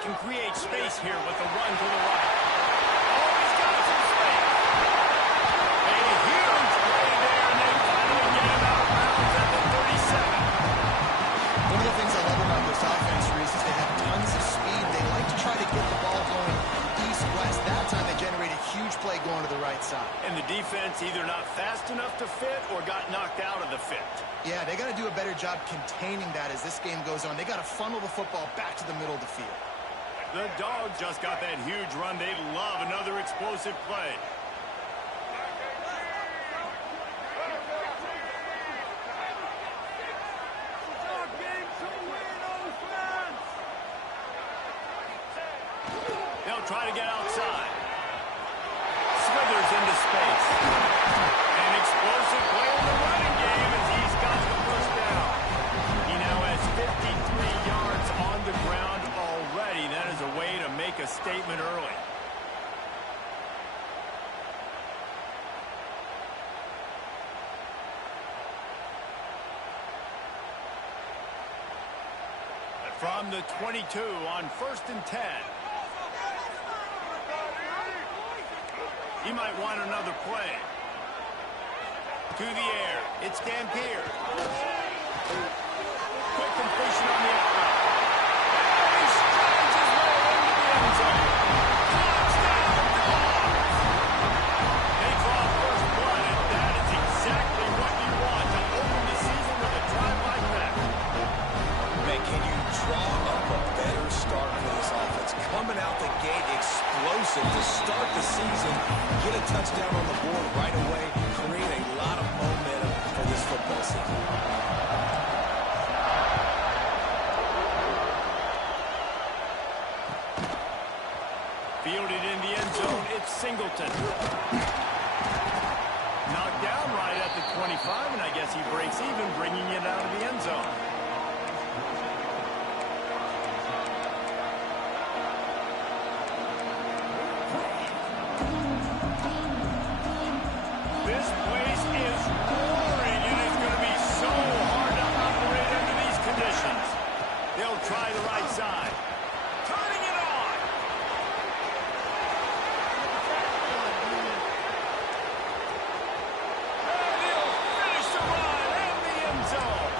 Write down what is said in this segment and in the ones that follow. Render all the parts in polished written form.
can create space here with the run to the right. Oh, he's got some space. A huge play there, and they finally get him out of bounds at the 37. One of the things I love about this offense, Reese, is they have tons of speed. They like to try to get the ball going east-west. That time they generated a huge play going to the right side. And the defense either not fast enough to fit or got knocked out of the fit. Yeah, they got to do a better job containing that as this game goes on. They got to funnel the football back to the middle of the field. The Dogs just got that huge run. They love another explosive play. They'll try to get outside. Smithers into space. An explosive play in the running game as he's got the first down. He now has 53 yards on the ground already. That is a way to make a statement early. From the 22 on 1st and 10. He might want another play. To the air. It's Dampier. Quick completion on the outright. He strides his way into the end zone. Touchdown, Dogs! They draw first blood, and that is exactly what you want to open the season with a drive like that. Man, can you draw up a better start for this offense? Coming out the gate explosive to start the season, get a touchdown on the board right away, create a lot of momentum for this football season. Fielded in the end zone, it's Singleton. Knocked down right at the 25, and I guess he breaks even, bringing it out of the end zone. This place is roaring. It is going to be so hard to operate under these conditions. They'll try the right side. Turning it on. And he'll finish the run in the end zone.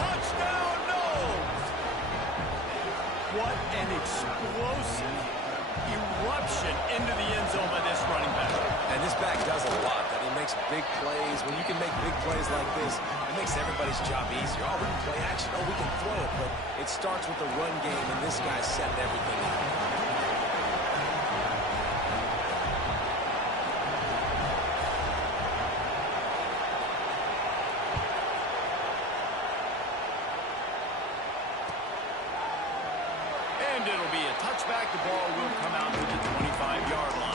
Touchdown, Dogs. What an explosive eruption into the end zone by this running back. And this back does a lot. That he makes big plays. When you can make big plays like this, it makes everybody's job easier. Oh, we can play action. Oh, we can throw it. But it starts with the run game, and this guy's setting everything up. And it'll be a touchback. The ball will come out to the 25-yard line.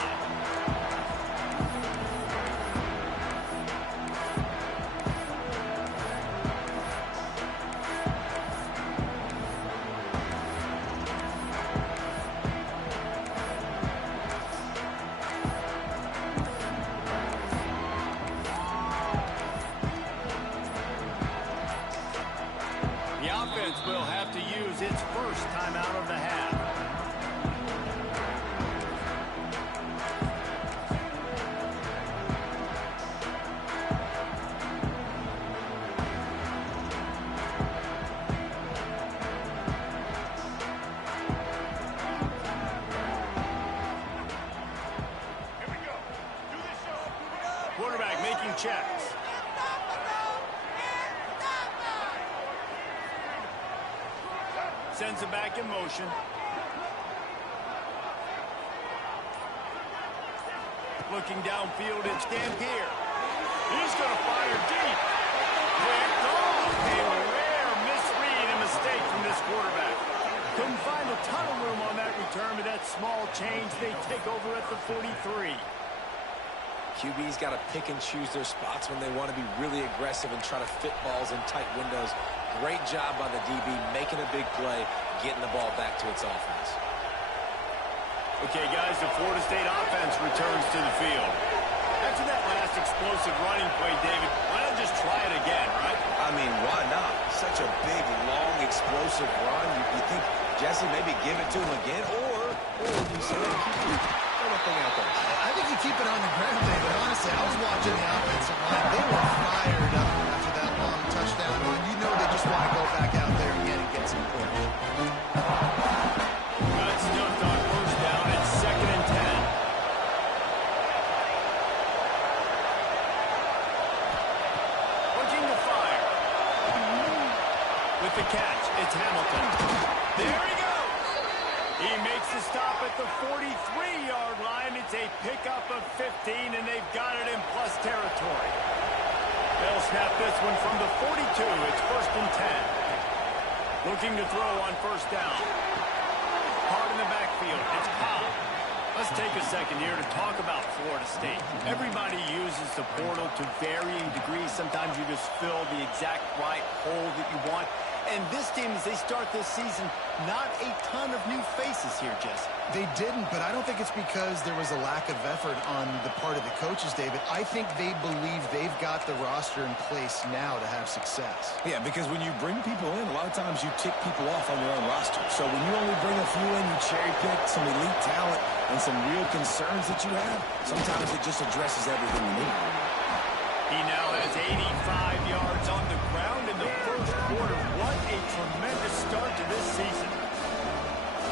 The offense will have to use its first time out of the half. Quarterback making checks. Sends it back in motion. Looking downfield, it's Dampier. He's going to fire deep. Picked off. A rare misread and mistake from this quarterback. Couldn't find a ton of room on that return, but that small change, they take over at the 43. QB's got to pick and choose their spots when they want to be really aggressive and try to fit balls in tight windows. Great job by the DB making a big play, getting the ball back to its offense. Okay, guys, the Florida State offense returns to the field. After that last explosive running play, David, why not just try it again, right? I mean, why not? Such a big, long, explosive run. You think Jesse, maybe give it to him again, or you say, throw the thing out there. I think you keep it on the ground, David. Honestly, I was watching the offensive line. They were fired up after that long touchdown run. You know they just want to go back out there again and get some points. Got stuffed on first down. It's 2nd and 10. Looking to fire. With the catch, it's Hamilton. There he goes. He makes the stop at the 43-yard line. It's a pickup of 15, and they've got it in plus territory. They'll snap this one from the 42. It's 1st and 10. Looking to throw on first down. Hard in the backfield. It's Powell. Let's take a second here to talk about Florida State. Everybody uses the portal to varying degrees. Sometimes you just fill the exact right hole that you want. And this team, as they start this season, not a ton of new faces here, Jesse. They didn't, but I don't think it's because there was a lack of effort on the part of the coaches, David. I think they believe they've got the roster in place now to have success. Yeah, because when you bring people in, a lot of times you tick people off on your own roster. So when you only bring a few in, you cherry pick some elite talent and some real concerns that you have, sometimes it just addresses everything you need. He now has 85 yards on the ground in the first quarter. What a tremendous start to this season.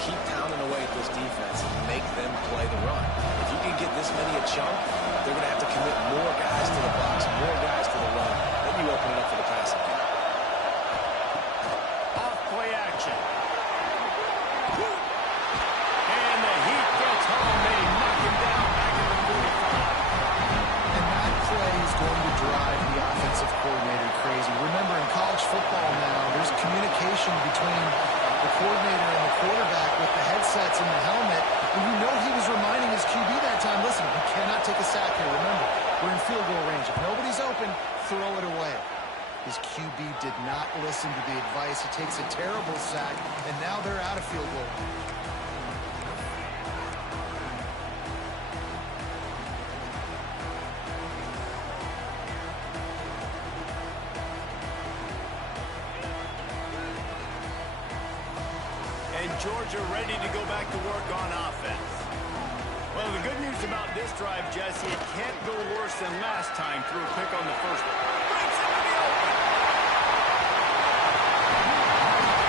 Keep pounding away at this defense and make them play the run. If you can get this many a chunk, they're going to have to commit more guys to the box, more guys to the run. Then you open it up for the passing game. Off play action. And the Heat gets home. They knock him down back at the 45. And that play is going to drive the offensive coordinator crazy. Remember, in college football now, there's communication between the coordinator and the quarterback with the headsets and the helmet. And you know he was reminding his QB that time, listen, you cannot take a sack here. Remember, we're in field goal range. If nobody's open, throw it away. His QB did not listen to the advice. He takes a terrible sack, and now they're out of field goal range. Georgia ready to go back to work on offense. Well, the good news about this drive, Jesse, it can't go worse than last time through a pick on the first one. Breaks into the open.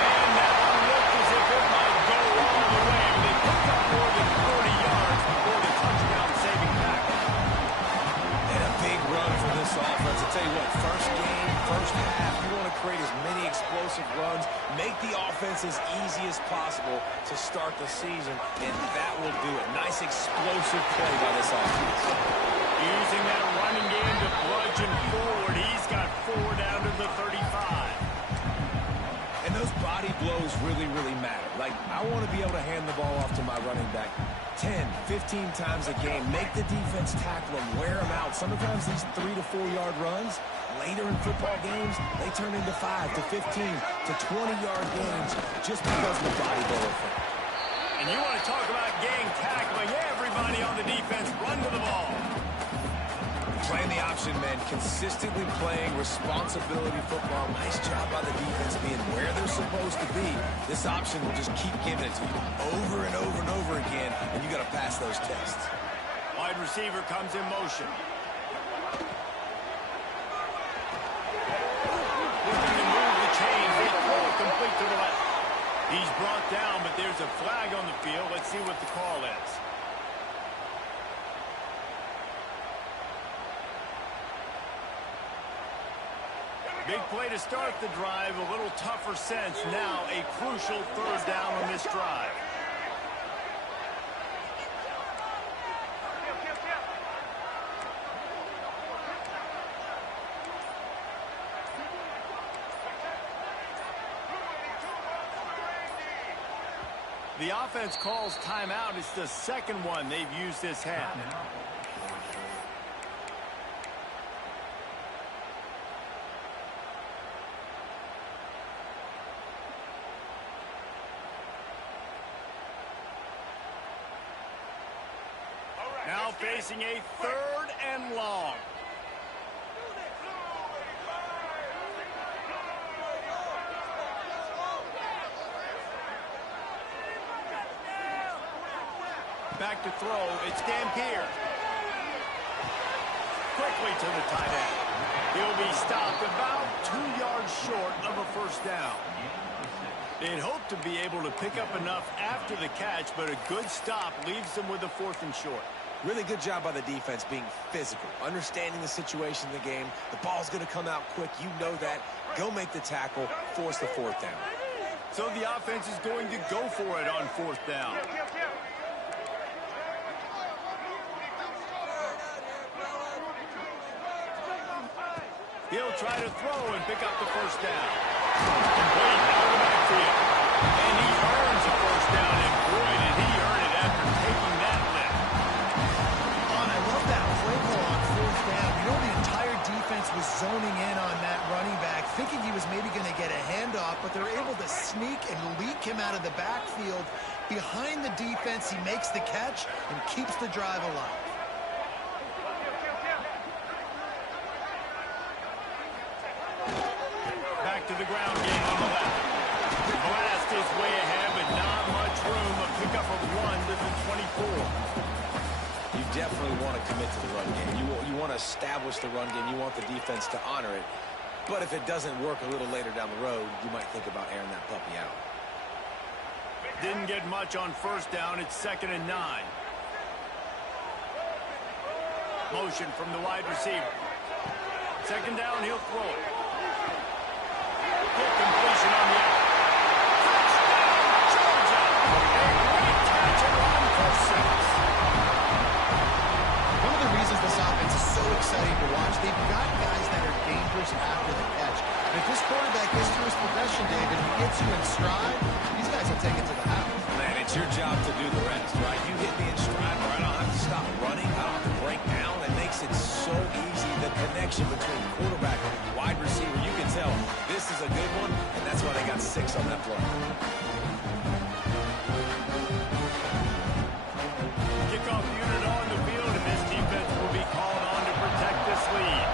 And that one looked as if it might go all the way. They picked up more than 40 yards before the touchdown-saving tackle. And a big run for this offense. I'll tell you what, first game, first half, you want to create as many explosive runs, make the offense as easy as possible to start the season, and that will do it. Nice explosive play by this offense. Using that running game to bludgeon forward. He's got 4 down to the 35. And those body blows really, really matter. Like, I want to be able to hand the ball off to my running back 10, 15 times a game. Make the defense tackle them, wear them out. Sometimes these 3 to 4 yard runs, later in football games, they turn into 5 to 15 to 20-yard games just because of the body blow effect. And you want to talk about gang tackling. Everybody on the defense run to the ball. Playing the option, man. Consistently playing responsibility football. Nice job by the defense being where they're supposed to be. This option will just keep giving it to you over and over and over again, and you got to pass those tests. Wide receiver comes in motion. Looking to move the chains. They throw it complete to the left. He's brought down, but there's a flag on the field. Let's see what the call is. Big play to start the drive. A little tougher sense. Now a crucial 3rd down on this drive. The offense calls timeout. It's the second one they've used this half. Now facing a 3rd and long. Back to throw. It's Dampier. Quickly to the tight end. He'll be stopped about 2 yards short of a first down. They'd hope to be able to pick up enough after the catch, but a good stop leaves them with a 4th and short. Really good job by the defense being physical, understanding the situation in the game. The ball's going to come out quick. You know that. Go make the tackle, force the 4th down. So the offense is going to go for it on 4th down. He'll try to throw and pick up the first down. Complete out of the backfield. And he earns a first down, and boy, did he earn it after taking that lift. I love that play call on 4th down. You know, the entire defense was zoning in on that running back, thinking he was maybe going to get a handoff, but they're able to sneak and leak him out of the backfield. Behind the defense, he makes the catch and keeps the drive alive. Back to the ground game on the left. Blast is way ahead, but not much room. A pickup of 1 to the 24. You definitely want to commit to the run game. You want to establish the run game. You want the defense to honor it. But if it doesn't work a little later down the road, you might think about airing that puppy out. Didn't get much on first down. It's 2nd and 9. Motion from the wide receiver. 2nd down, he'll throw it. Good completion on the out. Touchdown, Georgia! A great catch and run for 6. One of the reasons this offense is so exciting to watch, they've got guys that are dangerous after the catch. And if this quarterback gets through his progression, David, and he gets you in stride, these guys will take it to the house. Man, it's your job to do the rest, right? You hit me in stride where I don't have to stop running. I don't have to break down. It makes it so easy. The connection between quarterback and wide receiver, you can tell this is a good one, and that's why they got 6 on that play. Kickoff unit on the field, and this defense will be called on to protect this lead.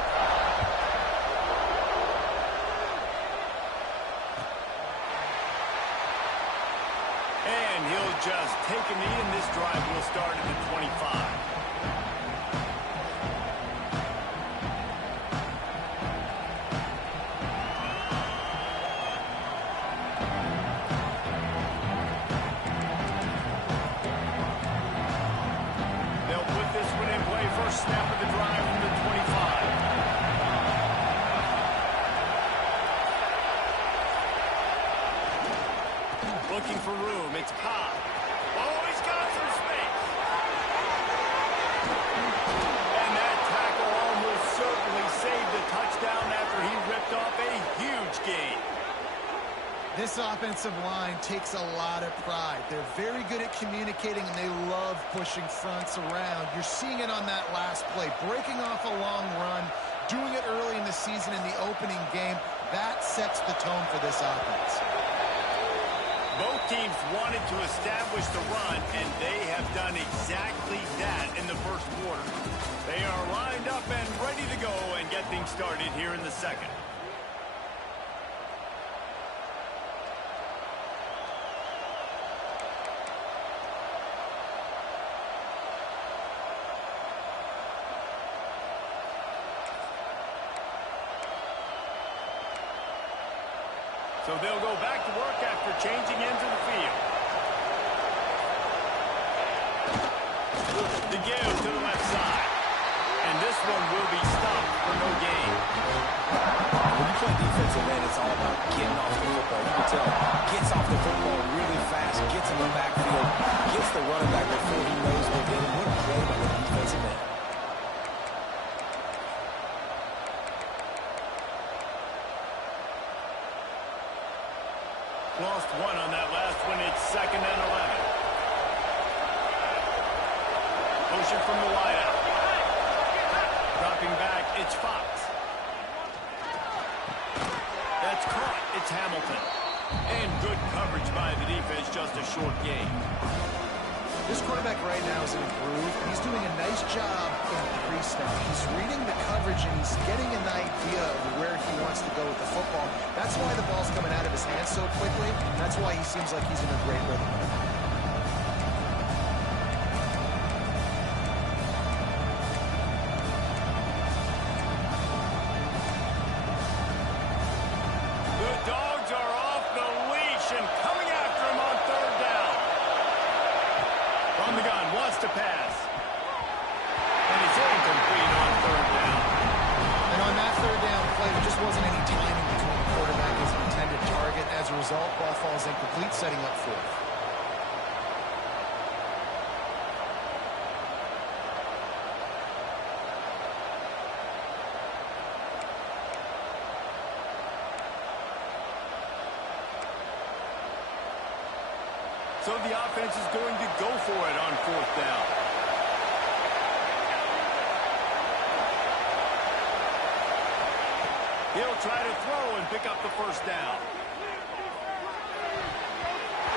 And he'll just take a knee, and this drive will start at the 25. First snap of the drive from the 25. Looking for room. It's Cobb. Oh, he's got some space. And that tackle almost certainly saved the touchdown after he ripped off a huge gain. This offensive line takes a lot of pride. They're very good at communicating, and they love pushing fronts around. You're seeing it on that last play, breaking off a long run, doing it early in the season in the opening game. That sets the tone for this offense. Both teams wanted to establish the run, and they have done exactly that in the first quarter. They are lined up and ready to go and get things started here in the second. So they'll go back to work after changing into the field. The give to the left side. And this one will be stopped for no gain. When you play defensive end, it's all about getting off the football. You can tell, gets off the football really fast, gets in the backfield, gets the running back before he knows what hit him. What a play by the defensive end. Lost 1 on that last one. It's 2nd and 11. Motion from the wideout. Dropping back, it's Fox. That's caught. It's Hamilton. And good coverage by the defense, just a short gain. This quarterback right now is in a groove, and he's doing a nice job in the pre-snap. He's reading the coverage, and he's getting an idea of where he wants to go with the football. That's why the ball's coming out of his hands so quickly. That's why he seems like he's in a great rhythm. wants to pass. And it's incomplete on third down. And on that third down play, there just wasn't any timing between the quarterback and his intended target. As a result, ball falls incomplete, setting up fourth. So the offense is going to go for it on fourth down. He'll try to throw and pick up the first down.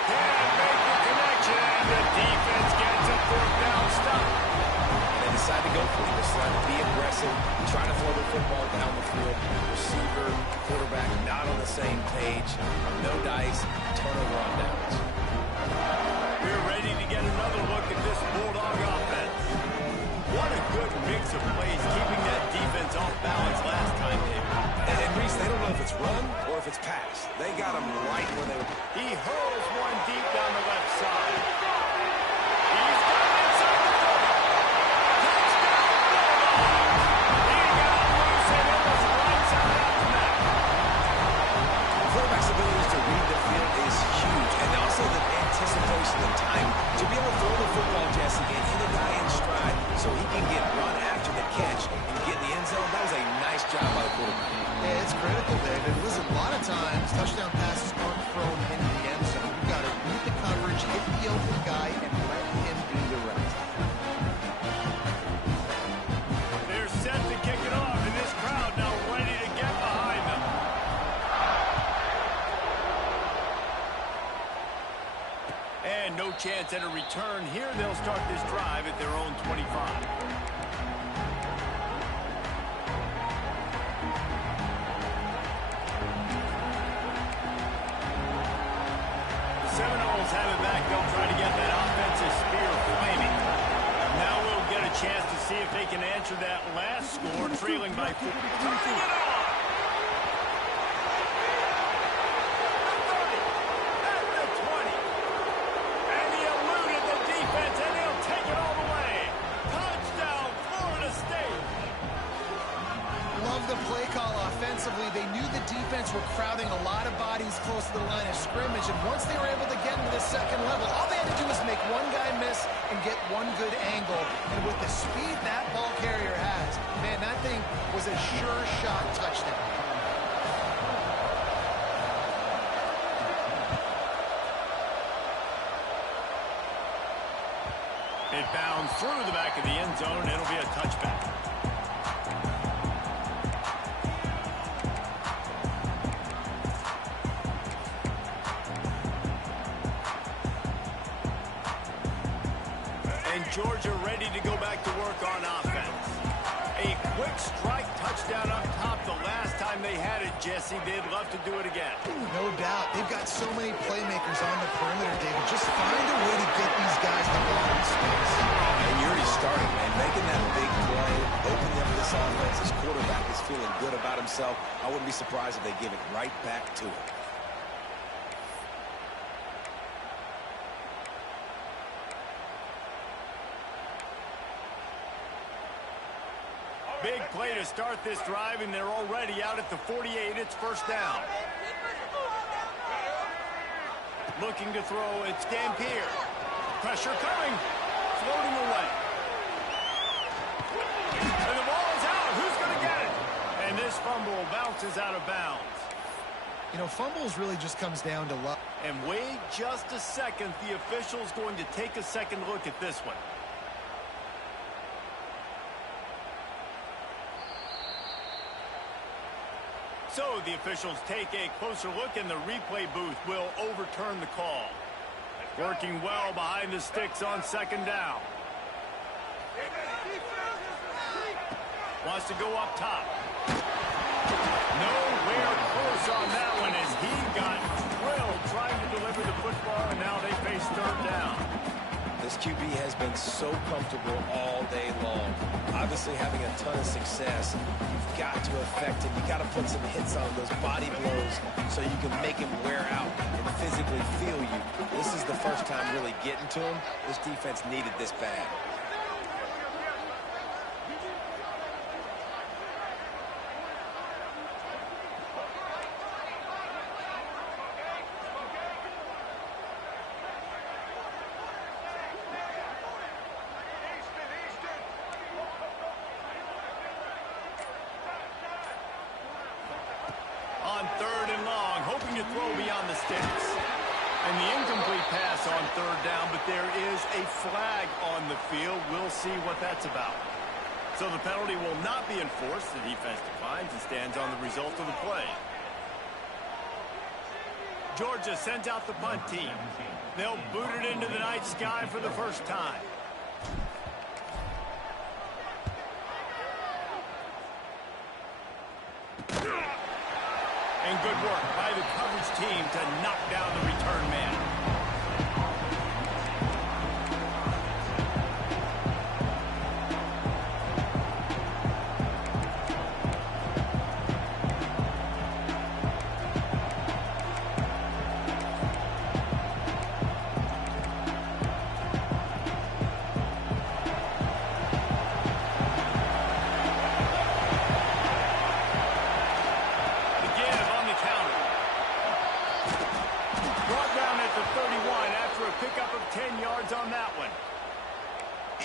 Can't make the connection, and the defense gets a fourth down stop. They decide to go for it. They decide to be aggressive, try to throw the football down the field. Receiver, quarterback, not on the same page. No dice, turnover on downs. We're ready to get another look at this Bulldog offense. What a good mix of plays, keeping that defense off balance last time, David. And Reese, they don't know if it's run or if it's pass. They got him right where they were. He hurls one deep down the left side. He's got it inside the 30. Touchdown, Bulldog! He got loose and it was right side out the net. Quarterback's ability to read the field is huge. And also the anticipation, the time to be able to throw the football, Jesse, and hit a guy in stride so he can get run after the catch and get in the end zone. That was a nice job by the quarterback. Yeah, it's critical, David. Listen, a lot of times, touchdown passes aren't thrown into the end zone. You've got to read the coverage, hit the open guy, and let him be the rest. They're set to kick it off, and this crowd now ready to get behind them. And no chance at a return here. They'll start this drive at their own 25. Seminoles have it back. They'll try to get that offensive spear flaming. Now we'll get a chance to see if they can answer that last score, trailing by 52 feet. At the 20. And he eluded the defense, and he'll take it all the way. Touchdown, Florida State. Love the play call offensively. They knew the defense were crowding a lot of bodies close to the line of scrimmage, and once they were able to get into the second level, all they had to do was make one guy miss and get one good angle. And with the speed that ball carrier has, man, that thing was a sure shot touchdown. It bounds through the back of the end zone, and it'll be a touchback. Georgia ready to go back to work on offense. A quick strike touchdown up top the last time they had it, Jesse. They'd love to do it again. No doubt. They've got so many playmakers on the perimeter, David. Just find a way to get these guys the ball in space. And you're already starting, man. Making that big play, opening up this offense. His quarterback is feeling good about himself. I wouldn't be surprised if they give it right back to him. Big play to start this drive, and they're already out at the 48. It's first down. Looking to throw, it's Dampier. Pressure coming. Floating away. And the ball is out. Who's going to get it? And this fumble bounces out of bounds. You know, fumbles really just comes down to luck. And wait just a second. The official's going to take a second look at this one. So the officials take a closer look, and the replay booth will overturn the call. Working well behind the sticks on second down. Wants to go up top. Nowhere close on that one as he got drilled trying to deliver the football, and now they face third down. This QB has been so comfortable all day long. Obviously having a ton of success. You've got to affect him. You've got to put some hits on those body blows so you can make him wear out and physically feel you. This is the first time really getting to him. This defense needed this bad. On 3rd and long, hoping to throw beyond the sticks. And the incomplete pass on 3rd down, but there is a flag on the field. We'll see what that's about. So the penalty will not be enforced. The defense declines and stands on the result of the play. Georgia sends out the punt team. They'll boot it into the night sky for the first time. And good work by the coverage team to knock down the return man. Pickup of 10 yards on that one.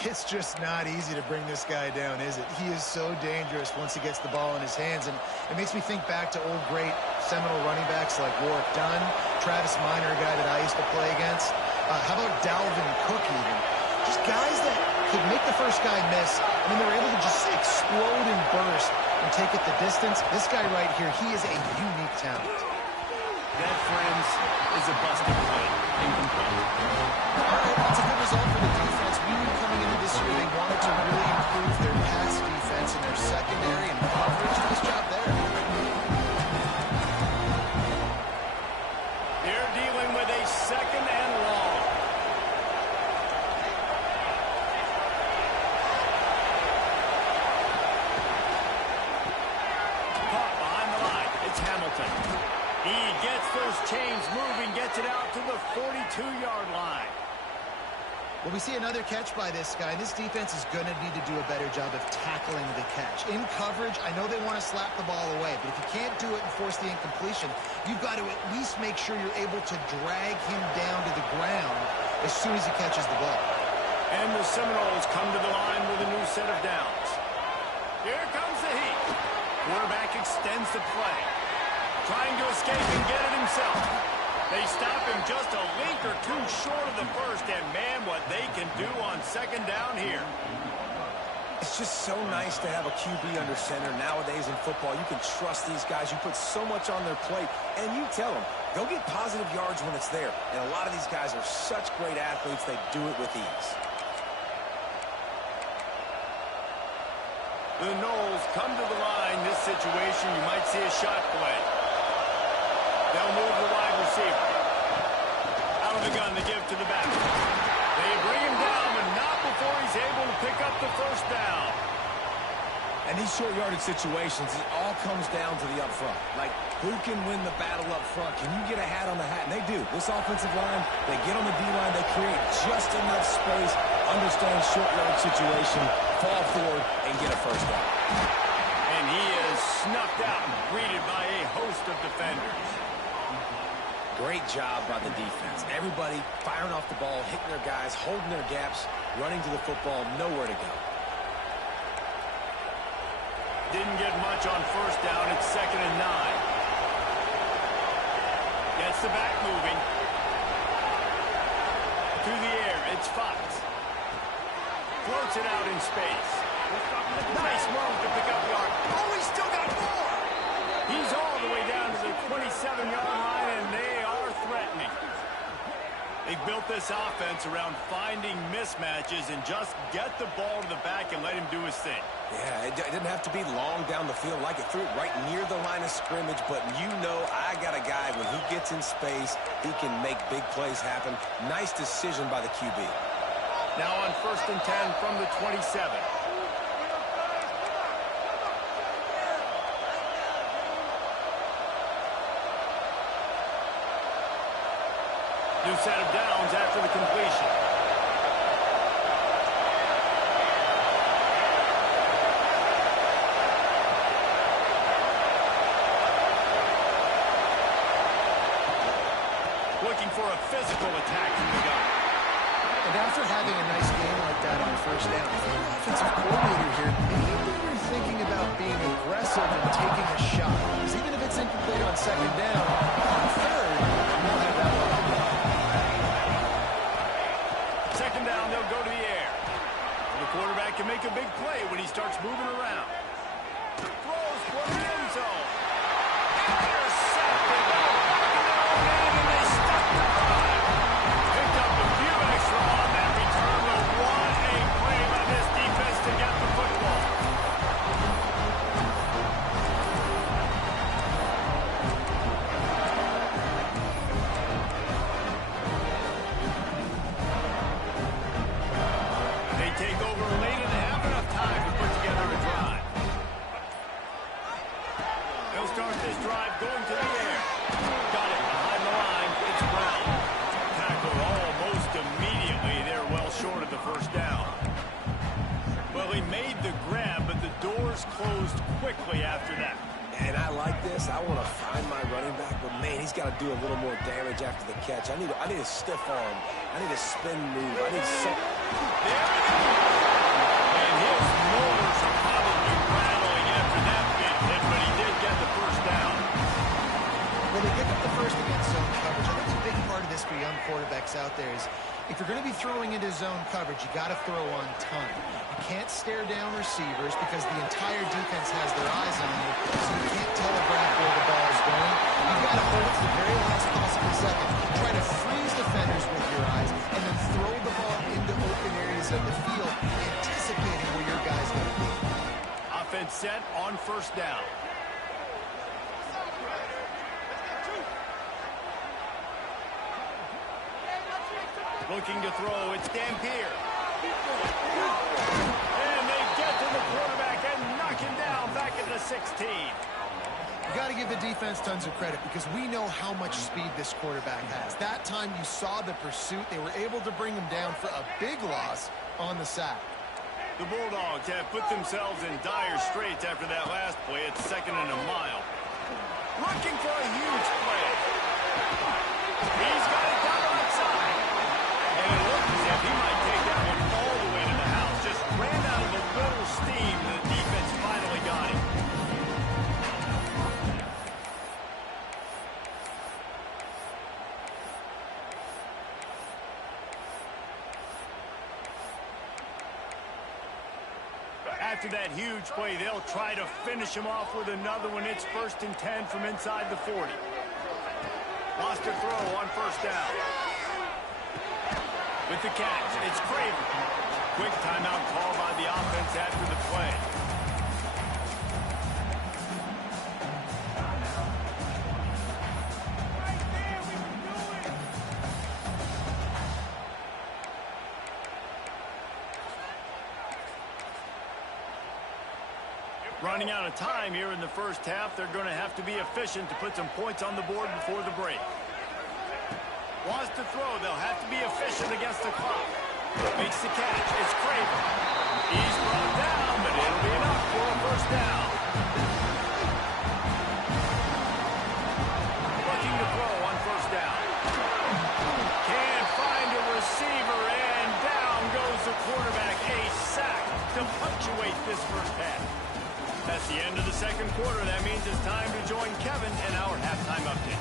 It's just not easy to bring this guy down, is it? He is so dangerous once he gets the ball in his hands, and it makes me think back to old great Seminole running backs like Warwick Dunn, Travis Minor, a guy that I used to play against. How about Dalvin Cook even? Just guys that could make the first guy miss, and then they're able to just explode and burst and take it the distance. This guy right here, he is a unique talent. That, friends, is a busted play. That's a good result for the defense. We knew coming into this year they wanted to really improve their pass defense and their secondary and coverage. Nice job there. They're dealing with a 2nd and long. Caught behind the line. It's Hamilton. He gets those chains moving, gets it out to the 42-yard line. Well, we see another catch by this guy. This defense is going to need to do a better job of tackling the catch. In coverage, I know they want to slap the ball away, but if you can't do it and force the incompletion, you've got to at least make sure you're able to drag him down to the ground as soon as he catches the ball. And the Seminoles come to the line with a new set of downs. Here comes the heat. Quarterback extends the play. Trying to escape and get it himself. They stop him just a link or two short of the first, and man, what they can do on 2nd down here. It's just so nice to have a QB under center nowadays in football. You can trust these guys. You put so much on their plate, and you tell them, go get positive yards when it's there. And a lot of these guys are such great athletes, they do it with ease. The Noles come to the line. This situation, you might see a shot play. They'll move the wide receiver. Out of the gun, they give to the back. They bring him down, but not before he's able to pick up the 1st down. And these short yardage situations, it all comes down to the up front. Like, who can win the battle up front? Can you get a hat on the hat? And they do. This offensive line, they get on the D-line, they create just enough space, understand short yardage situation, fall forward, and get a 1st down. And he is snuffed out and greeted by a host of defenders. Great job by the defense. Everybody firing off the ball, hitting their guys, holding their gaps, running to the football, nowhere to go. Didn't get much on 1st down. It's 2nd and 9. Gets the back moving. To the air, it's Fox. Floats it out in space. Nice move to pick up yard. Oh, he's still got more! He's all the way down to the 27-yard line, and they are threatening. They've built this offense around finding mismatches and just get the ball to the back and let him do his thing. Yeah, it didn't have to be long down the field. Like it threw it right near the line of scrimmage, but you know I got a guy, when he gets in space, he can make big plays happen. Nice decision by the QB. Now on 1st and 10 from the 27. New set of downs after the completion. Looking for a physical attack from the gun. And after having a nice game like that on 1st down, the offensive coordinator here maybe we're thinking about being aggressive and taking a shot. Because even if it's incomplete on 2nd down, on 3rd, we'll have that one. 2nd down, they'll go to the air. The quarterback can make a big play when he starts moving around. Throws for the end zone. Intercepted. And they stuck the drive. Picked up a few extra on that return, but what a play by this defense to get the football. They take over late and have enough time to put together a drive. They'll start this drive going to the air. Got it behind the line. It's Brown. Tackler almost immediately. They're well short of the 1st down. Well, he made the grab, but the doors closed quickly after that. And I like this. I want to find my running back, but man, he's got to do a little more damage after the catch. I need a stiff arm. I need a spin move. I need something. There it is. And his motors are probably rattling after that big hit, but he did get the 1st down. When they pick up the 1st against zone coverage, I think a big part of this for young quarterbacks out there is if you're going to be throwing into zone coverage, you got to throw on time. You can't stare down receivers because the entire defense has their eyes on you, so you can't telegraph where the ball is going. You've got to hold it to the very last possible second. Try to freeze defenders with your eyes, and then throw the ball into open areas of the field, anticipating where your guy's going to be. Offense set on 1st down. Looking to throw, it's Dampier. And they get to the quarterback and knock him down back at the 16. You got to give the defense tons of credit because we know how much speed this quarterback has. That time you saw the pursuit. They were able to bring him down for a big loss on the sack. The Bulldogs have put themselves in dire straits after that last play. It's 2nd and a mile. Looking for a huge play. He's got it down outside. And it looks as if he might take that one all the way to the house. Just ran out of a little steam. The defense finally got him. After that huge play, they'll try to finish him off with another one. It's 1st and 10 from inside the 40. Lost a throw on 1st down. With the catch, it's Craven. Quick timeout call by the offense after the play. Running out of time here in the 1st half. They're going to have to be efficient to put some points on the board before the break. Wants to throw. They'll have to be efficient against the clock. Makes the catch. It's Craven. He's brought down, but it'll be enough for a 1st down. Looking to throw on 1st down. Can't find a receiver, and down goes the quarterback. A sack to punctuate this 1st half. That's the end of the 2nd quarter. That means it's time to join Kevin in our halftime update.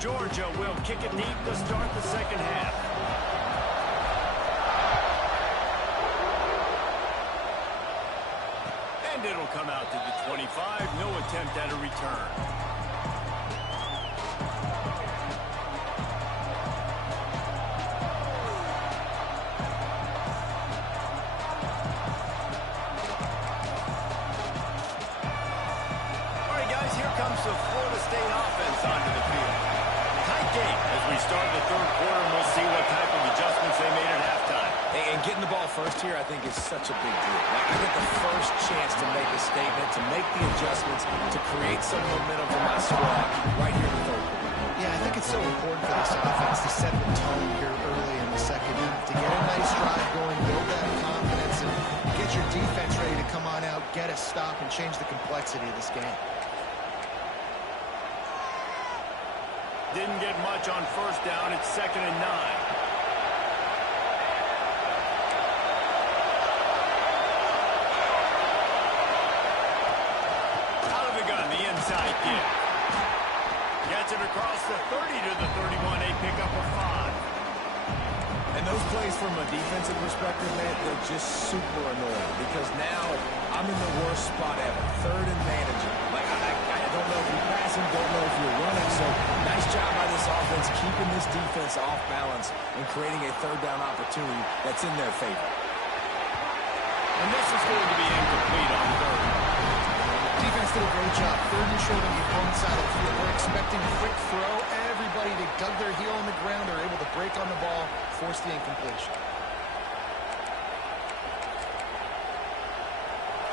Georgia will kick it deep to start the 2nd half. And it'll come out to the 25. No attempt at a return. Here comes the Florida State offense onto the field. start the third quarter, and we'll see what type of adjustments they made at halftime. And getting the ball first here, I think, is such a big deal. Like, I get the first chance to make a statement, to make the adjustments, to create some momentum for my squad right here in the third quarter. Yeah, I think it's so important for this offense to set the tone here early in the second half, to get a nice drive going, build that confidence, and get your defense ready to come on out, get a stop, and change the complexity of this game. Didn't get much on first down. It's 2nd and 9. The inside kick. Gets it across the 30 to the 31. A pickup of 5. And those plays from a defensive perspective, man, they're just super annoying because now I'm in the worst spot ever. 3rd and managing. Like, I don't know if you're passing, don't know if you're running. So nice job by this offense keeping this defense off balance and creating a 3rd down opportunity that's in their favor. And this is going to be incomplete on 3rd. Defense did a great job. 3rd and short on the opponent's side of the field. We're expecting a quick throw. Everybody, they dug their heel on the ground. They're able to break on the ball, force the incompletion.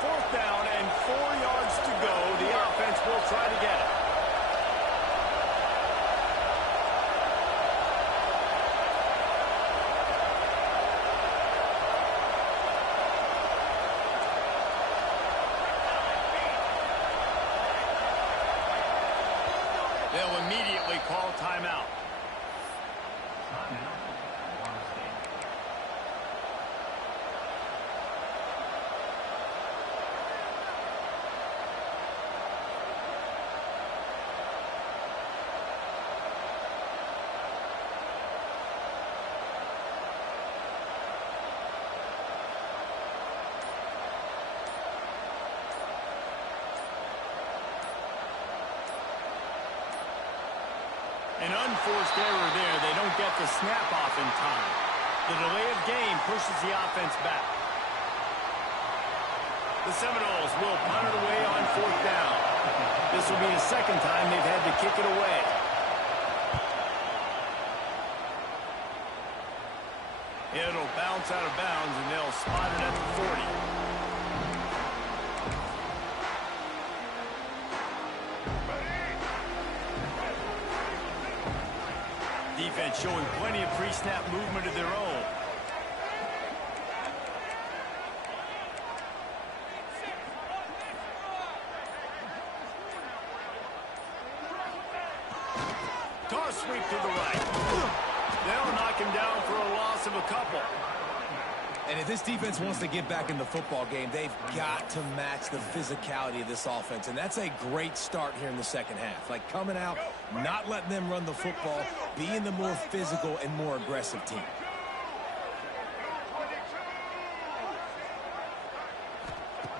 4th down and 4 yards to go. The offense will try to get it. They'll immediately call timeout. An unforced error there. They don't get the snap off in time. The delay of game pushes the offense back. The Seminoles will punt it away on 4th down. This will be the 2nd time they've had to kick it away. It'll bounce out of bounds, and they'll spot it at the 40. Defense showing plenty of pre-snap movement of their own. Toss sweep to the right. They'll knock him down for a loss of a couple. And if this defense wants to get back in the football game, they've got to match the physicality of this offense. And that's a great start here in the second half. Like coming out, not letting them run the football, being the more physical and more aggressive team.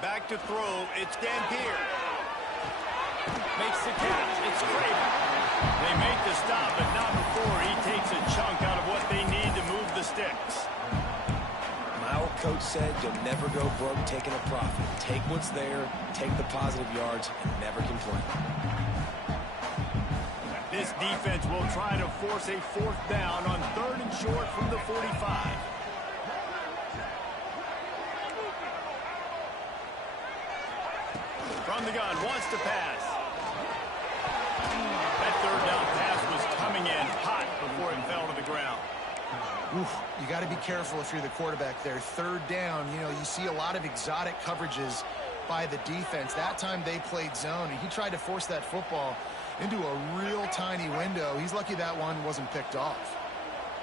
Back to throw. It's Dampier. Makes the catch. It's Craven. They make the stop, but not before he takes a chunk out of what they need to move the sticks. My old coach said you'll never go broke taking a profit. Take what's there, take the positive yards, and never complain. This defense will try to force a 4th down on 3rd and short from the 45. From the gun, wants to pass. That 3rd down pass was coming in hot before it fell to the ground. Oof, you got to be careful if you're the quarterback there. 3rd down, you know, you see a lot of exotic coverages by the defense. That time they played zone, and he tried to force that football into a real tiny window. He's lucky that one wasn't picked off.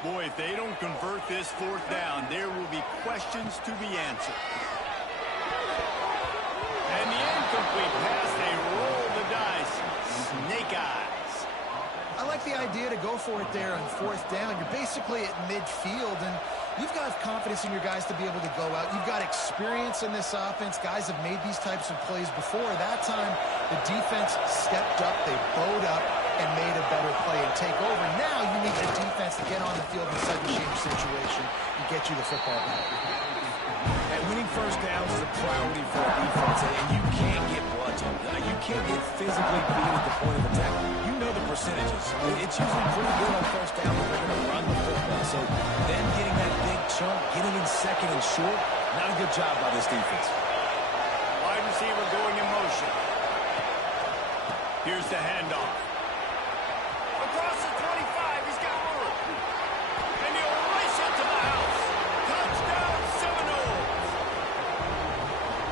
Boy, if they don't convert this 4th down, there will be questions to be answered. And the incomplete pass, they roll the dice. Snake eyes. I like the idea to go for it there on 4th down. You're basically at midfield, and you've got confidence in your guys to be able to go out. You've got experience in this offense. Guys have made these types of plays before. That time, the defense stepped up. They bowed up and made a better play and take over. Now you need the defense to get on the field in a sudden change situation and get you the football back. And winning 1st downs is a priority for a defense, and you can't get bludgeoned. You can't get physically beat at the point of attack. You know the percentages. It's usually pretty good on 1st down, but So them getting that big chunk, getting in second and short, not a good job by this defense. Wide receiver going in motion. Here's the handoff. Across the 25, he's got room. And he'll race it to the house. Touchdown, Seminoles.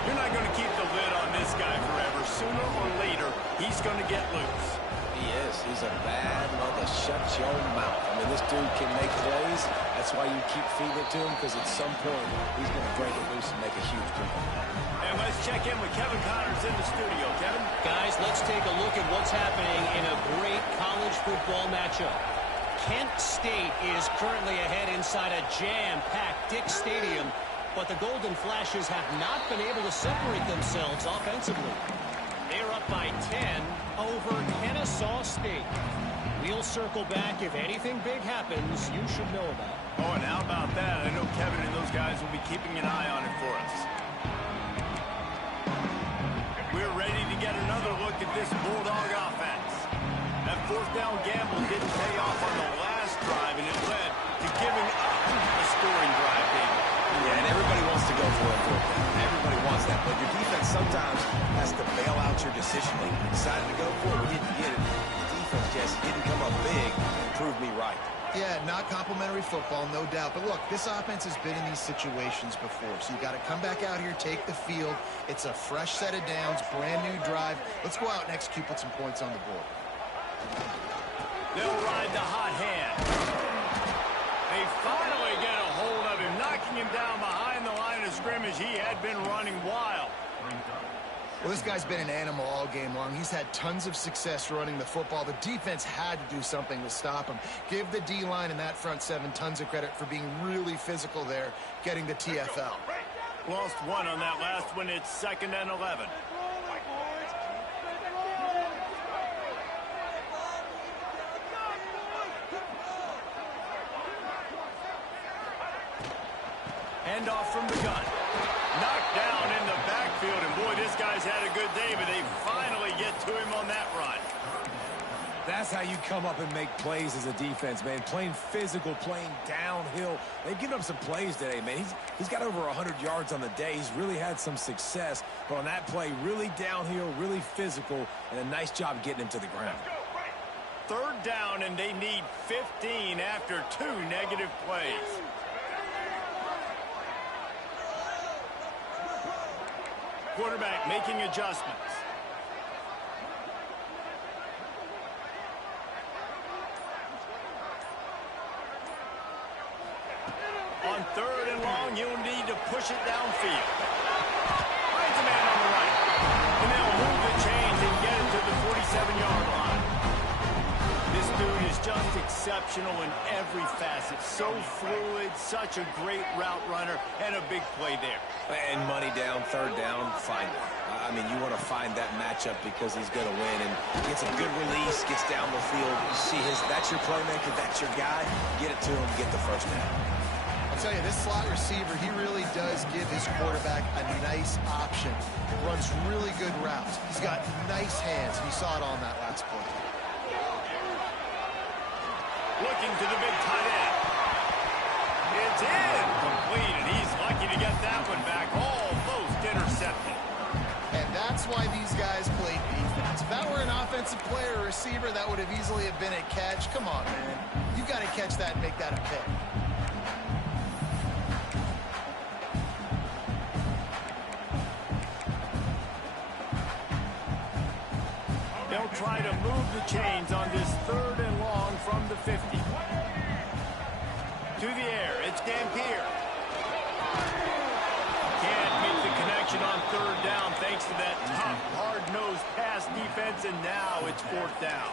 You're not going to keep the lid on this guy forever. Sooner or later, he's going to get loose. He is. He's a bad mother. Shut your mouth. I mean, this dude can make plays. That's why you keep feeding it to him, because at some point, he's going to break it loose and make a huge play. And let's check in with Kevin Connors in the studio. Kevin? Guys, let's take a look at what's happening in a great college football matchup. Kent State is currently ahead inside a jam-packed Dick Stadium, but the Golden Flashes have not been able to separate themselves offensively. They're up by 10 over Kennesaw State. We'll circle back. If anything big happens, you should know about it. Oh, and how about that? I know Kevin and those guys will be keeping an eye on it for us. We're ready to get another look at this Bulldog offense. That fourth down gamble didn't pay off on the last drive, and it led to giving up a scoring drive, David. Yeah, and everybody wants to go for a fourth down. Everybody wants that, but your defense sometimes has to bail out your decision-making. We decided to go for it. We didn't get it. The defense just didn't come up big and prove me right. Yeah, not complimentary football, no doubt. But look, this offense has been in these situations before. So you got to come back out here, take the field. It's a fresh set of downs, brand new drive. Let's go out and execute, put some points on the board. They'll ride the hot hand. They finally get a hold of him, knocking him down behind the line of scrimmage. He had been running wild. Well, this guy's been an animal all game long. He's had tons of success running the football. The defense had to do something to stop him. Give the D-line and that front seven tons of credit for being really physical there, getting the TFL. Lost one on that last one. It's 2nd and 11. Handoff from the gun. Knocked down in the backfield, and boy, this guy's had a good day, but they finally get to him on that run. That's how you come up and make plays as a defense, man. Playing physical, playing downhill. They've given up some plays today, man. He's got over 100 yards on the day. He's really had some success, but on that play, really downhill, really physical, and a nice job getting him to the ground. 3rd down, and they need 15 after 2 negative plays. Quarterback making adjustments. On 3rd and long, you'll need to push it downfield. Finds a man on the right. And they'll move the chains and get it to the 47-yard line. This dude is just exceptional in every facet. So fluid, such a great route runner, and a big play there. And money down, 3rd down, find it. I mean, you want to find that matchup because he's going to win, and gets a good release, gets down the field. You see that's your playmaker, that's your guy. Get it to him, get the 1st down. I'll tell you, this slot receiver, he really does give his quarterback a nice option. Runs really good routes. He's got nice hands, and you saw it on that last play. Looking to the big tight end. It's incomplete, and he's lucky to get that one back. Almost intercepted. And that's why these guys play defense. If that were an offensive player or receiver, that would have easily have been a catch. Come on, man. You got to catch that and make that a pick. They'll try to move the chains on this 3rd and long from the 50. To the air, it's Dampier. Can't make the connection on 3rd down thanks to that tough, hard-nosed pass defense, and now it's 4th down.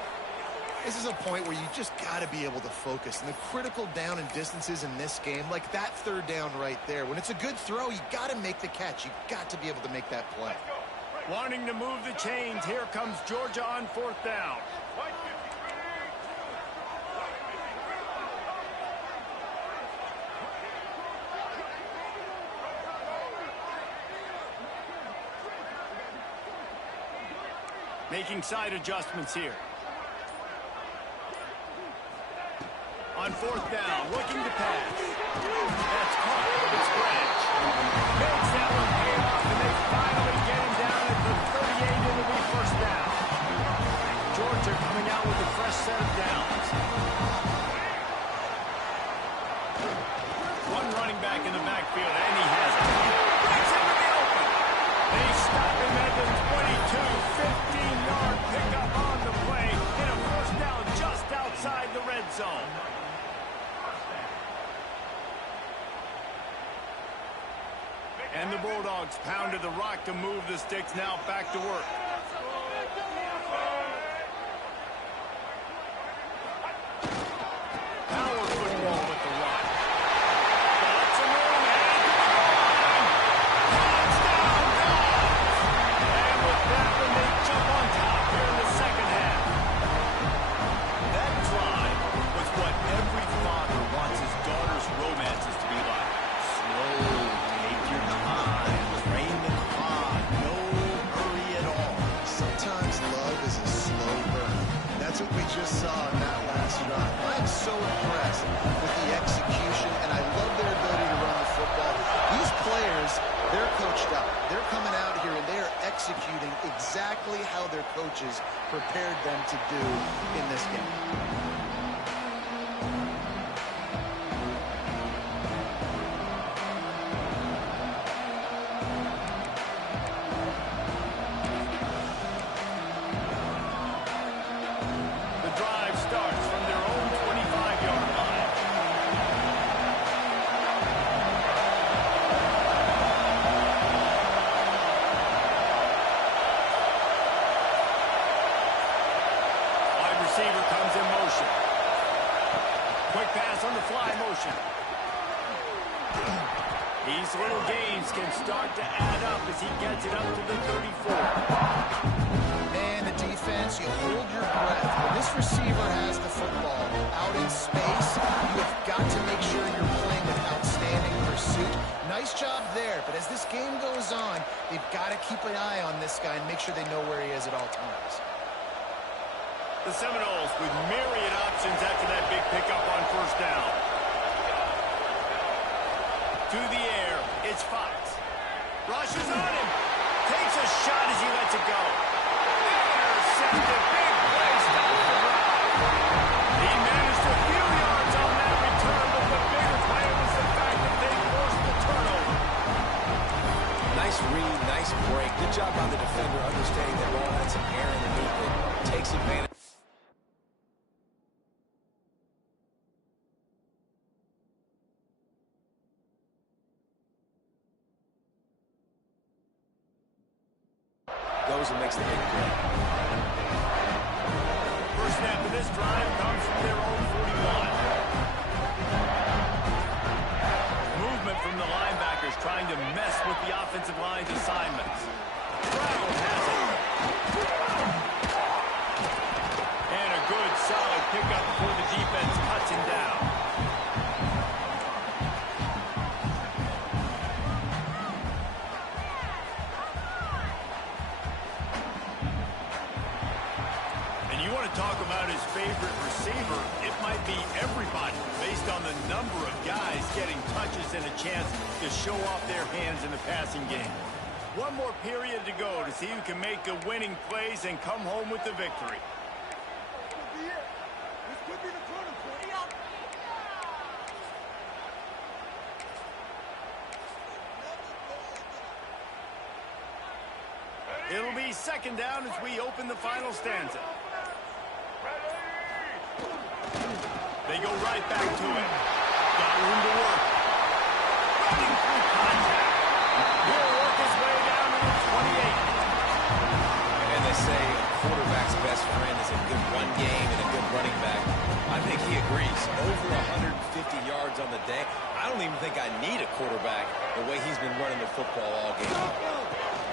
This is a point where you just got to be able to focus. And the critical down and distances in this game, like that 3rd down right there, when it's a good throw, you got to make the catch. You got to be able to make that play. Wanting to move the chains, here comes Georgia on 4th down. Making side adjustments here. On fourth down, looking to pass. That's caught with its branch. Makes that one pay off, and they finally get him down at the 38. It'll be first down. Georgia coming out with a fresh set of downs. One running back in the backfield, and he has it. Breaks into the open. They stop him at the 22. 15-yard pickup on the play. And a first down just outside the red zone. And the Bulldogs pounded the rock to move the sticks, now back to work. Power football with the rock. Got some room, and touchdown, Dogs! And with that one, they jump on top here in the second half. That drive was what every father wants his daughter's romances to be like. Slow. Take your time, drain the clock, no hurry at all. Sometimes love is a slow burn. That's what we just saw in that last drive. I'm so impressed with the execution, and I love their ability to run the football. These players, they're coached up. They're coming out here, and they are executing exactly how their coaches prepared them to do in this game. Receiver comes in motion. Quick pass on the fly motion. These little gains can start to add up as he gets it up to the 34. And the defense, you hold your breath. When this receiver has the football out in space, you have got to make sure you're playing with outstanding pursuit. Nice job there, but as this game goes on, they've got to keep an eye on this guy and make sure they know where he is at all times. The Seminoles with myriad options after that big pickup on first down. To the air, it's Fox. Rushes on him. Takes a shot as he lets it go. Intercepted. Big play. Stop the drive. He managed a few yards on that return, but the bigger play was the fact that they forced the turnover. Nice read, nice break. Good job by the defender understanding that ball had some air underneath it. Takes advantage. Goes and makes the big play. First snap of this drive comes from their own 41. Movement from the linebackers trying to mess with the offensive line's assignments. Brown has it. And a good, solid pickup before the defense cuts him down. Talk about his favorite receiver, it might be everybody based on the number of guys getting touches and a chance to show off their hands in the passing game. One more period to go to see who can make the winning plays and come home with the victory. It'll be second down as we open the final stanza. They go right back to it. Got room to work. Running through contact. He'll work his way down to the 28. And they say a quarterback's best friend is a good run game and a good running back. I think he agrees. Over 150 yards on the day. I don't even think I need a quarterback the way he's been running the football all game.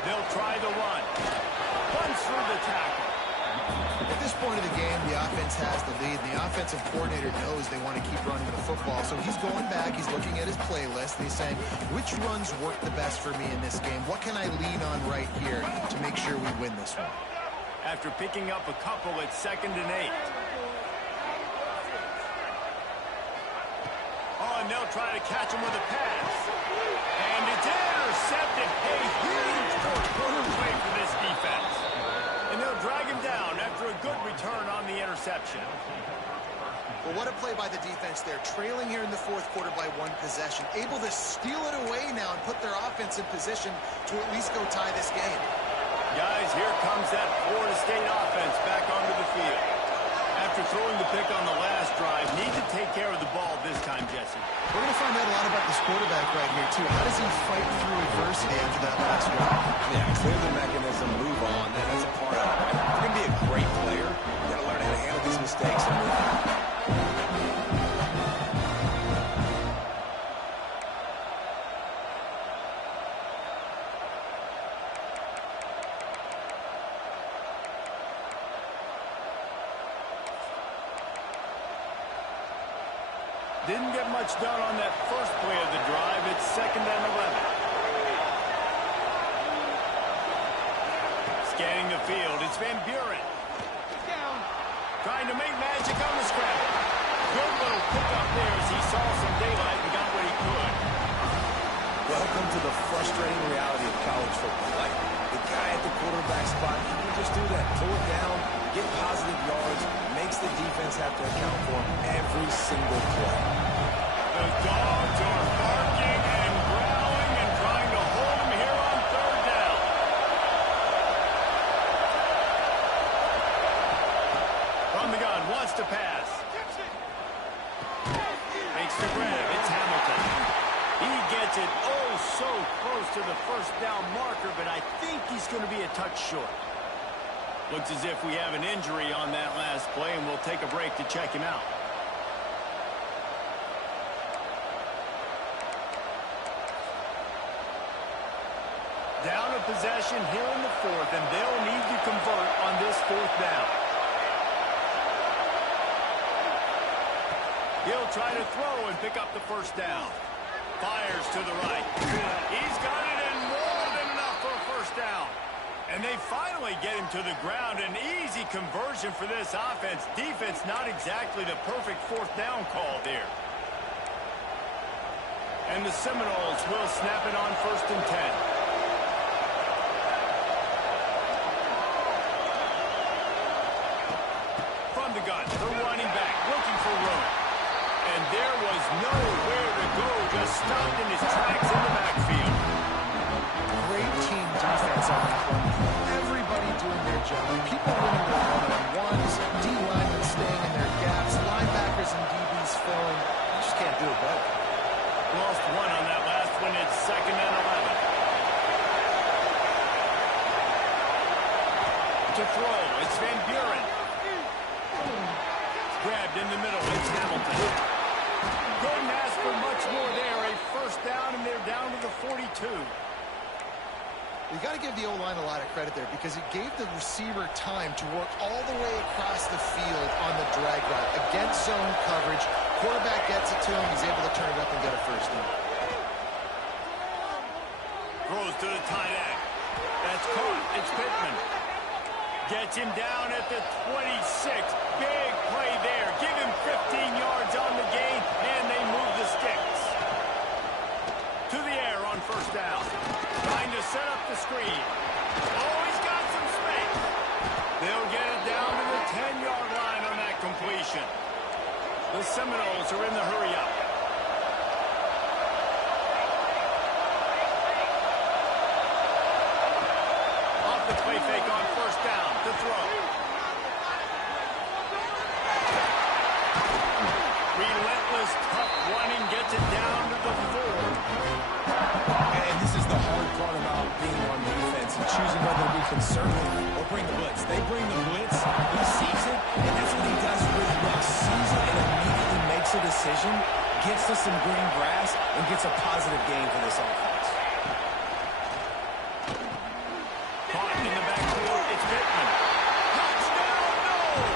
They'll try the run. Runs through the tackle. At this point of the game, the offense has the lead. The offensive coordinator knows they want to keep running the football. So he's going back, he's looking at his playlist, and he's saying, which runs work the best for me in this game? What can I lean on right here to make sure we win this one? After picking up a couple at 2nd and 8. and they'll try to catch him with a pass. And it's intercepted. A huge fourth-quarter play for this defense. And they'll drag him down after a good return on the interception. Well, what a play by the defense there. Trailing here in the fourth quarter by one possession. Able to steal it away now and put their offense in position to at least go tie this game. Guys, here comes that Florida State offense back onto the field. After throwing the pick on the last drive, need to take care of the ball this time, Jesse. We're going to find out a lot about this quarterback right here, too. How does he fight through adversity after that last drive? Yeah, clear the mechanism, move on. That's a part of it. Right? If you're going to be a great player, you got to learn how to handle these mistakes and move on. Didn't get much done on that first play of the drive. It's 2nd and 11. Scanning the field, it's Van Buren. Trying to make magic on the scramble. Good little pickup there as he saw some daylight and got what he could. Welcome to the frustrating reality of college football. Like, the guy at the quarterback spot, he can just do that. Pull it down, get positive yards, makes the defense have to account for him every single play. The dogs are barking and growling and trying to hold him here on 3rd down. From the gun, wants to pass. Makes the grab. It's Hamilton. He gets it so close to the 1st down marker, but I think he's going to be a touch short. Looks as if we have an injury on that last play, and we'll take a break to check him out. Down a possession here in the 4th, and they'll need to convert on this 4th down. He'll try to throw and pick up the 1st down. Fires to the right. He's got it, and more than enough for a 1st down. And they finally get him to the ground. An easy conversion for this offense. Defense not exactly the perfect 4th down call there. And the Seminoles will snap it on 1st and 10. From the gun, the running back looking for room. And there was nowhere to go, just stopped in his tracks in the backfield. Great team defense on that one. Everybody doing their job. People winning their one-on-ones, D-linemen staying in their gaps, linebackers and DBs filling. You just can't do it better. Lost one on that last one. It's 2nd and 11. To throw, it's Van Buren. Grabbed in the middle, it's Hamilton. Couldn't ask for much more there. A 1st down, and they're down to the 42. You got to give the O-line a lot of credit there because it gave the receiver time to work all the way across the field on the drag route against zone coverage. Quarterback gets it to him. He's able to turn it up and get a 1st down. Throws to the tight end. That's caught. It's Pittman. Gets him down at the 26. Big play there. Give him 15 yards on the gain, and they move the sticks. To the air on 1st down. Trying to set up the screen. Oh, he's got some space. They'll get it down to the 10-yard line on that completion. The Seminoles are in the hurry-up. Off the play fake on 1st down. To throw. Relentless, tough running gets it down to the 4. And this is the hard part about being on defense and choosing whether to be conservative or bring the blitz. They bring the blitz, he sees it, and that's what he does really well. Sees it and immediately makes a decision, gets to some green grass, and gets a positive gain for this offense. Caught in the backfield, it's Pittman. Touchdown, no!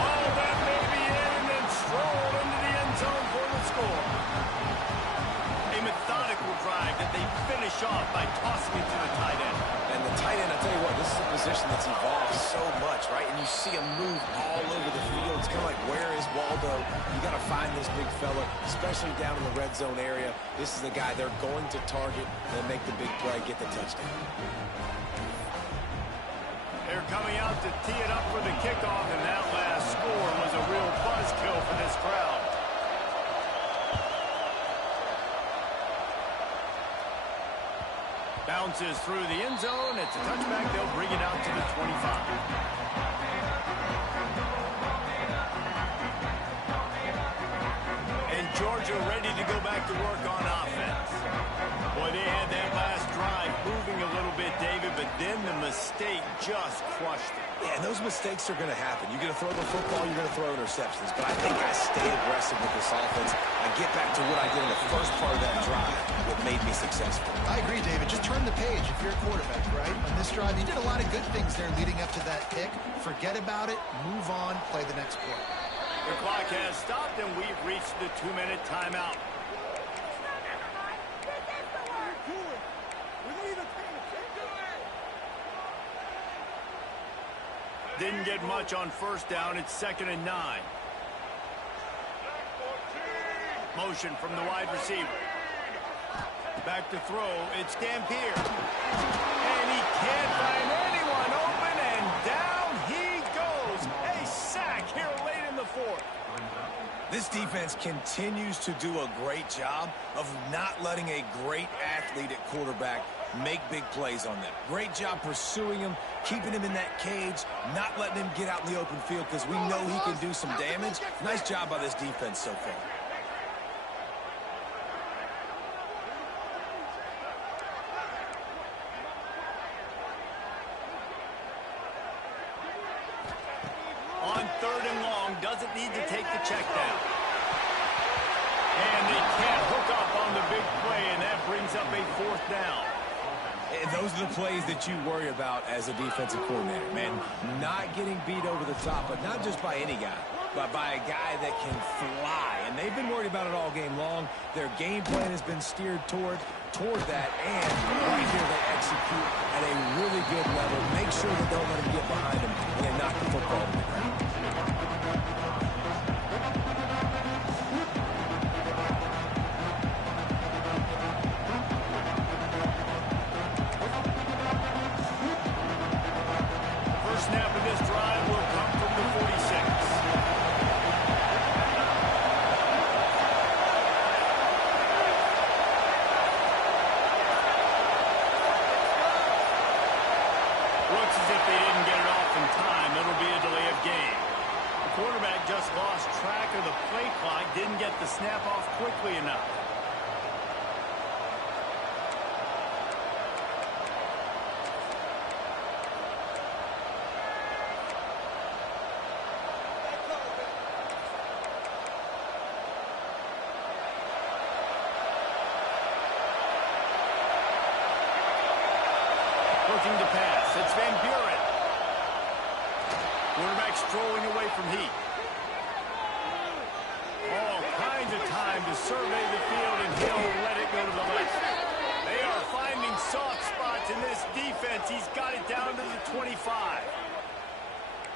Oh, that may be in, and then strolled into the end zone for the score. A methodical drive that they finish off by tossing it to the tight end. And the tight end, I tell you what, this is a position that's evolved so much, right? And you see him move all over the field. It's kind of like, where is Waldo? You got to find this big fella, especially down in the red zone area. This is the guy they're going to target and make the big play, get the touchdown. They're coming out to tee it up for the kickoff, and that last score was a real buzzkill for this crowd. Bounces through the end zone. It's a touchback. They'll bring it out to the 25. And Georgia ready to go back to work on offense. Boy, they had that last drive moving a little bit, David, but then the mistake just crushed it. Yeah, and those mistakes are going to happen. You're going to throw the football, you're going to throw interceptions. But I think I stay aggressive with this offense. I get back to what I did in the first part of that drive, what made me successful. I agree, David. Just turn the page if you're a quarterback, right? On this drive, you did a lot of good things there leading up to that pick. Forget about it, move on, play the next play. The clock has stopped, and we've reached the 2-minute timeout. Didn't get much on first down. It's 2nd and 9. Motion from the wide receiver. Back to throw. It's Dampier. And he can't find anyone open, and down he goes. A sack here late in the fourth. This defense continues to do a great job of not letting a great athlete at quarterback make big plays on them. Great job pursuing him, keeping him in that cage, not letting him get out in the open field because we know he can do some damage. Nice job by this defense so far. On 3rd and long, doesn't need to take the check down. And they can't hook up on the big play, and that brings up a 4th down. And those are the plays that you worry about as a defensive coordinator, man. Not getting beat over the top, but not just by any guy, but by a guy that can fly. And they've been worried about it all game long. Their game plan has been steered toward that, and right here they execute at a really good level. Make sure that don't let them get behind them when they knock the football to the ground. Snap of this drive will come from the 46. Looks as if they didn't get it off in time. It'll be a delay of game. The quarterback just lost track of the play clock, didn't get the snap off quickly enough. Looking to pass. It's Van Buren. Quarterback strolling away from heat. All kinds of time to survey the field, and he'll let it go to the left. They are finding soft spots in this defense. He's got it down to the 25.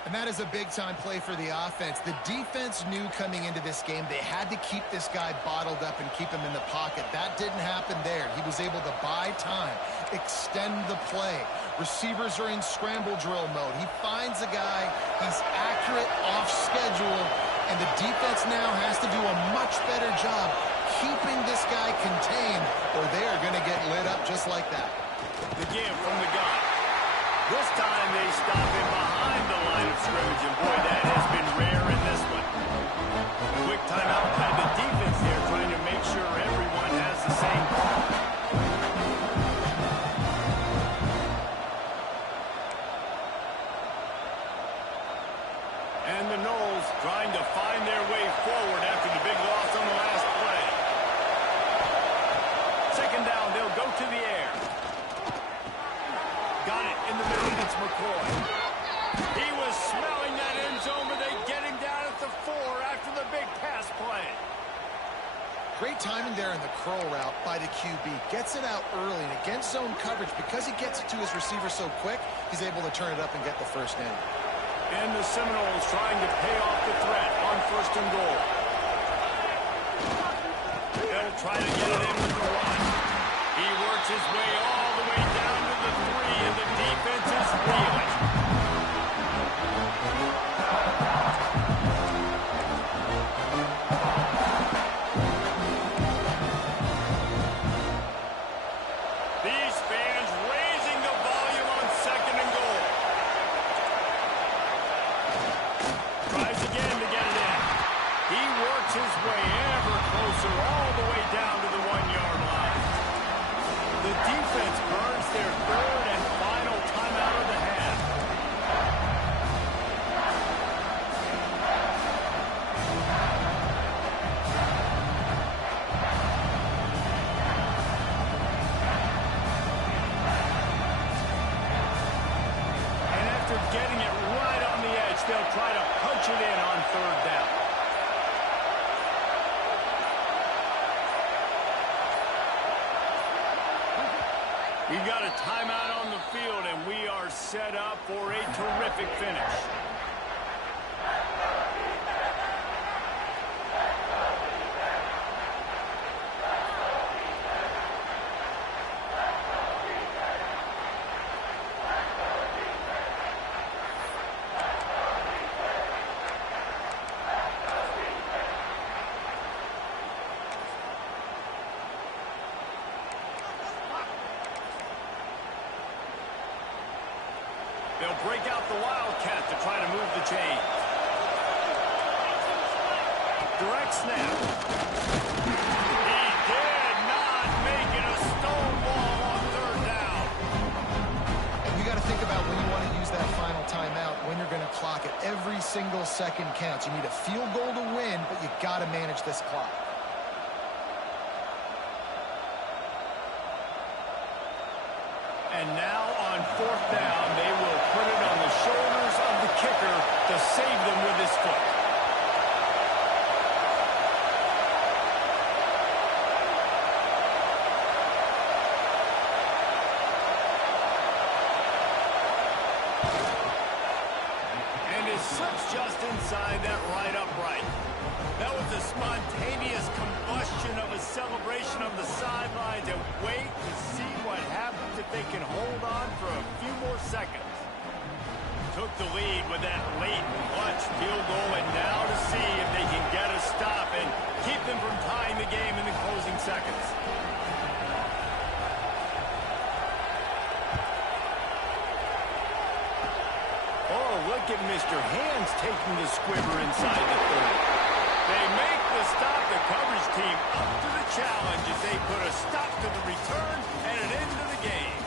And that is a big-time play for the offense. The defense knew coming into this game they had to keep this guy bottled up and keep him in the pocket. That didn't happen there. He was able to buy time, extend the play. Receivers are in scramble drill mode. He finds a guy. He's accurate off schedule, and the defense now has to do a much better job keeping this guy contained, or they are going to get lit up just like that. The give from the gun. This time they stop him behind the line of scrimmage, and boy, that has been rare in this one. Quick timeout by the defense there, trying to make sure everyone has the same call. And the Noles trying to find their way forward after the big loss on the last play. 2nd down, they'll go to the air. Got it in the middle. It's McCoy. He was smelling that end zone, but they get him down at the 4 after the big pass play. Great timing there in the curl route by the QB. Gets it out early, and against zone coverage, because he gets it to his receiver so quick, he's able to turn it up and get the first down. And the Seminoles trying to pay off the threat on 1st and goal. They'll try to get it in with the run. He works his way all the way down to the 3, and the defense is reeling. These fans raising the volume on 2nd and goal. Tries again to get it in. He works his way ever closer all the way down to the 1-yard line. The defense burns their 3rd and final timeout of the half. And after getting it right on the edge, they'll try to punch it in on 3rd down. We've got a timeout on the field, and we are set up for a terrific finish. They'll break out the Wildcat to try to move the chain. Direct snap. He did not make it a stonewall on 3rd down. And you got to think about when you want to use that final timeout, when you're going to clock it. Every single second counts. You need a field goal to win, but you got to manage this clock. And now on 4th down, they will put it on the shoulders of the kicker to save them with his foot. And it slips just inside that right upright. That was a spontaneous combustion of a celebration of the sidelines, and wait to see what happens if they can hold on for a few more seconds. Took the lead with that late clutch field goal, and now to see if they can get a stop and keep them from tying the game in the closing seconds. Oh, look at Mr. Hands taking the squibber inside the 30. They make the stop. The coverage team up to the challenge as they put a stop to the return and an end to the game.